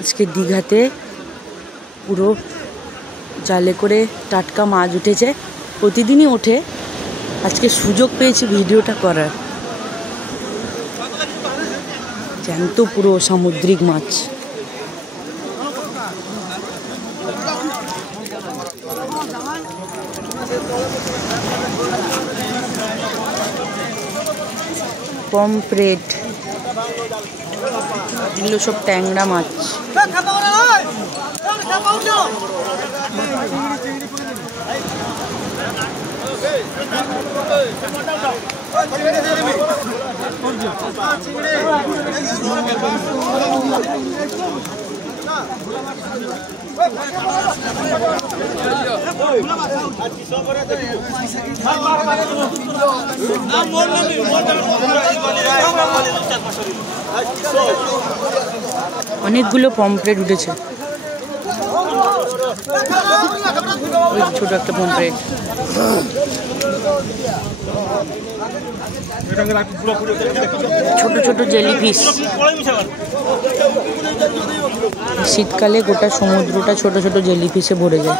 আজকে দীঘাতে পুরো জালে করে টাটকা মাছ উঠেছে, প্রতিদিনই ওঠে। আজকে সুযোগ পেয়েছি ভিডিওটা করার। জ্যান্ত পুরো সামুদ্রিক মাছ। পমফ্রেট, এগুলো সব ট্যাংরা মাছ। অনেকগুলো পমফ্রেট উঠেছে। ওই ছোট একটা পমফ্রেট। ছোট ছোট জেলিফিশ। শীতকালে গোটা সমুদ্রটা ছোট ছোট জেলিফিশে ভরে যায়।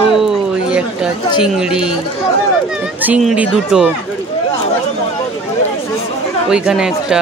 ওই একটা চিংড়ি, চিংড়ি দুটো ওইখানে একটা।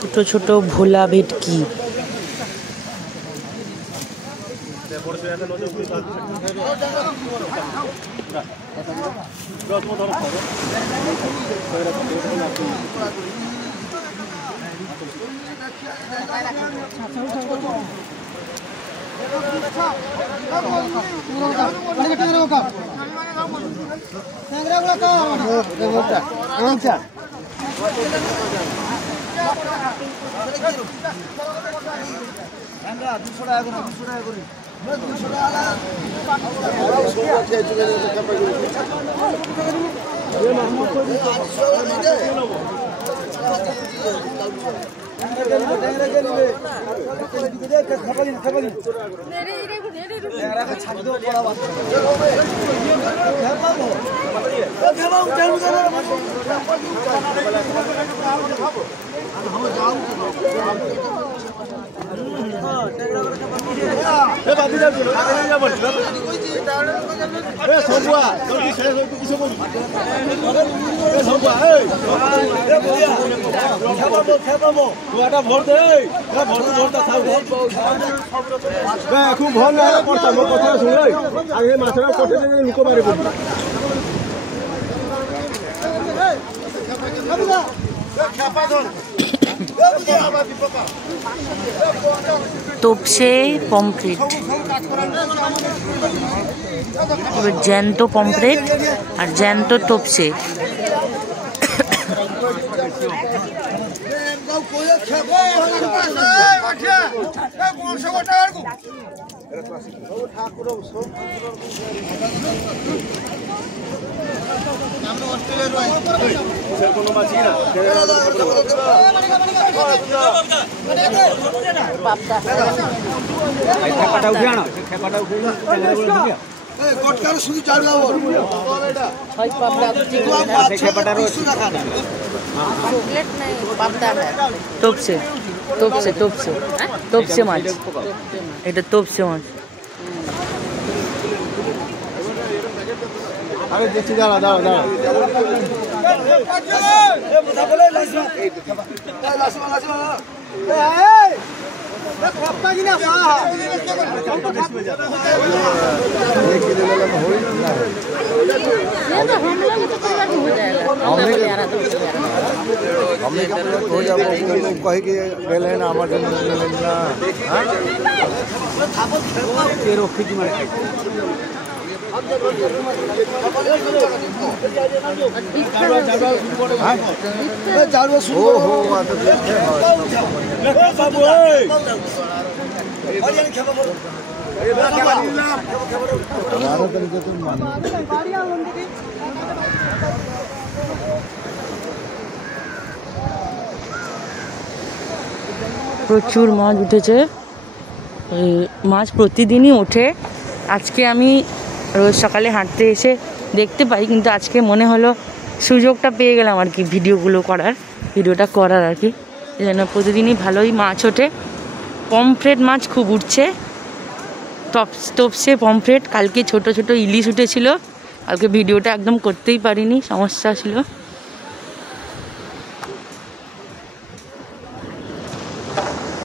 ছোট ছোট ভোলা ভেটকি। খুব ভয় না কথা শুনে আগে মাছটা কটে লুকো মারে পড়ি তোপসে পমফ্রেট, জ্যান্ত পমফ্রেট আর জ্যান্ত তোপসে। তোপসে তোপসে তোপসে তোপসে মাছ, এটা তোপসে মাছ। আরে দেখছি, দাঁড়া দাঁড়া দাঁড়া कहे कि गए ना আমার জন্য গেলেন না এর অফিস মানে প্রচুর মাছ উঠেছে, মাছ প্রতিদিনই ওঠে। আজকে আমি রোজ সকালে হাঁটতে এসে দেখতে পাই, কিন্তু আজকে মনে হলো সুযোগটা পেয়ে গেলাম আর কি ভিডিওটা করার আর কি। এই জন্য প্রতিদিনই ভালোই মাছ ওঠে। পমফ্রেট মাছ খুব উঠছে, তোপসে পমফ্রেট। কালকে ছোট ছোট ইলিশ উঠেছিল, কালকে ভিডিওটা একদম করতেই পারিনি, সমস্যা ছিল।